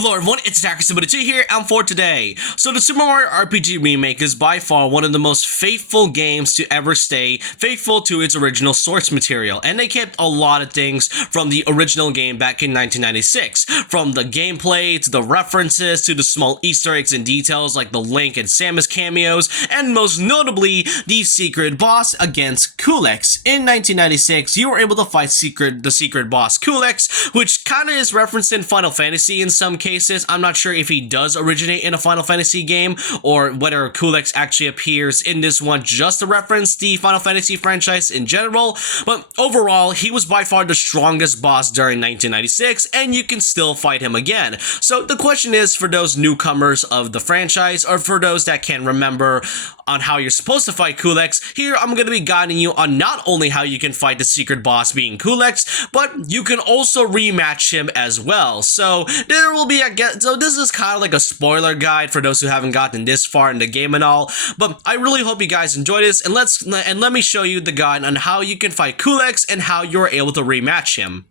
Hello everyone, it's Attacker72 here, and for today. So the Super Mario RPG Remake is by far one of the most faithful games to ever stay faithful to its original source material, and they kept a lot of things from the original game back in 1996. From the gameplay, to the references, to the small Easter eggs and details like the Link and Samus cameos, and most notably, the secret boss against Culex. In 1996, you were able to fight the secret boss Culex, which kinda is referenced in Final Fantasy in some cases. I'm not sure if he does originate in a Final Fantasy game or whether Culex actually appears in this one just to reference the Final Fantasy franchise in general, but overall he was by far the strongest boss during 1996 and you can still fight him again. So the question is, for those newcomers of the franchise or for those that can't remember on how you're supposed to fight Culex, here I'm going to be guiding you on not only how you can fight the secret boss being Culex, but you can also rematch him as well. So there will be so this is kind of like a spoiler guide for those who haven't gotten this far in the game and all, but I really hope you guys enjoy this, and let me show you the guide on how you can fight Culex and how you're able to rematch him.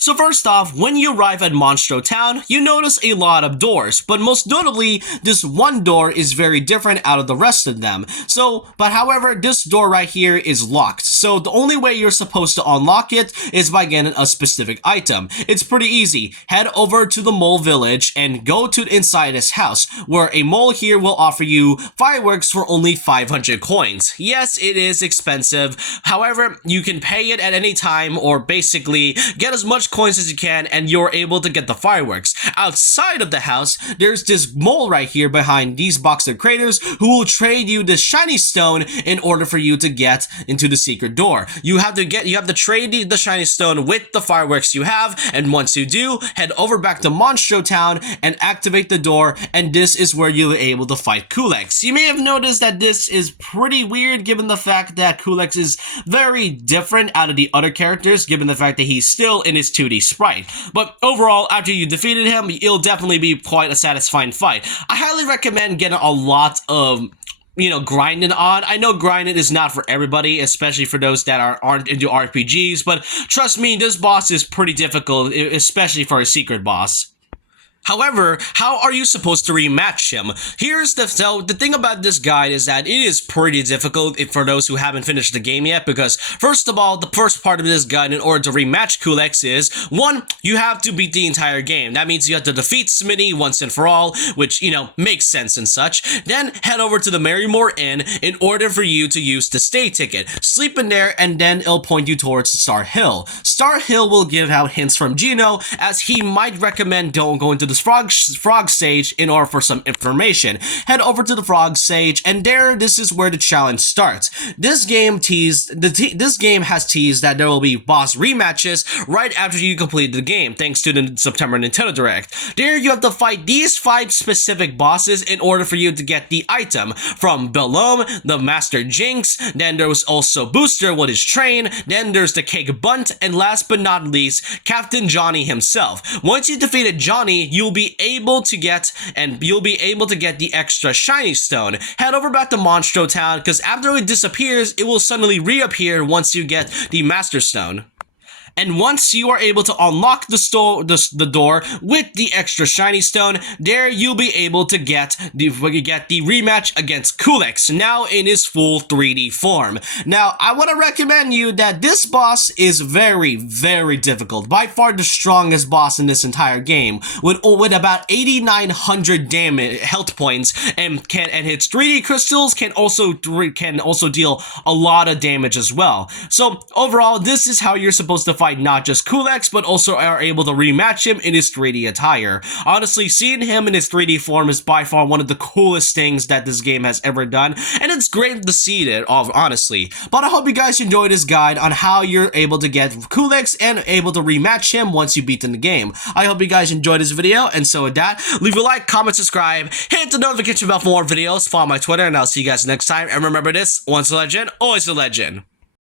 So first off, when you arrive at Monstro Town, you notice a lot of doors, but most notably, this one door is very different out of the rest of them. But however, this door right here is locked, so the only way you're supposed to unlock it is by getting a specific item. It's pretty easy. Head over to the mole village and go to inside his house, where a mole here will offer you fireworks for only 500 coins. Yes, it is expensive, however, you can pay it at any time or basically get as much coins as you can and you're able to get the fireworks. Outside of the house, there's this mole right here behind these box of craters who will trade you this shiny stone in order for you to get into the secret door. You have to trade the shiny stone with the fireworks you have, and once you do, head over back to Monstro Town and activate the door, and this is where you'll be able to fight Culex. You may have noticed that this is pretty weird given the fact that Culex is very different out of the other characters, given the fact that he's still in his 2D sprite. But overall, after you defeated him, it'll definitely be quite a satisfying fight. I highly recommend getting a lot of grinding on. I know grinding is not for everybody, especially for those that aren't into RPGs, but trust me, this boss is pretty difficult, especially for a secret boss. However, how are you supposed to rematch him? The thing about this guide is that it is pretty difficult for those who haven't finished the game yet, because first of all, the first part of this guide in order to rematch Culex is, one, you have to beat the entire game. That means you have to defeat Smitty once and for all, which, makes sense and such. Then head over to the Marymore Inn in order for you to use the stay ticket. Sleep in there and then it'll point you towards Star Hill. Star Hill will give out hints from Gino, as he might recommend don't go into the frog sage in order for some information. Head over to the frog sage, and this is where the challenge starts. This game has teased that there will be boss rematches right after you complete the game, thanks to the September Nintendo Direct. There you have to fight these 5 specific bosses in order for you to get the item. From Belome, the Master Jinx, then there was also Booster with his train, then there's the Cake Bunt, and last but not least, Captain Johnny himself. Once you defeated Johnny, you'll be able to get the extra shiny stone. Head over back to Monstro Town, because after it disappears, it will suddenly reappear once you get the Master Stone. And once you are able to unlock the door with the extra shiny stone, there you'll be able to get the rematch against Culex, now in his full 3D form. Now, I want to recommend you that this boss is very, very difficult. By far the strongest boss in this entire game, with about 8,900 health points, and its 3D crystals can also deal a lot of damage as well. So overall, this is how you're supposed to fight not just Culex, but also are able to rematch him in his 3D attire. Honestly, seeing him in his 3D form is by far one of the coolest things that this game has ever done, and it's great to see it, honestly. But I hope you guys enjoyed this guide on how you're able to get Culex and able to rematch him once you beat in the game. I hope you guys enjoyed this video, and so with that, leave a like, comment, subscribe, hit the notification bell for more videos, follow my Twitter, and I'll see you guys next time. And remember this, once a legend, always a legend.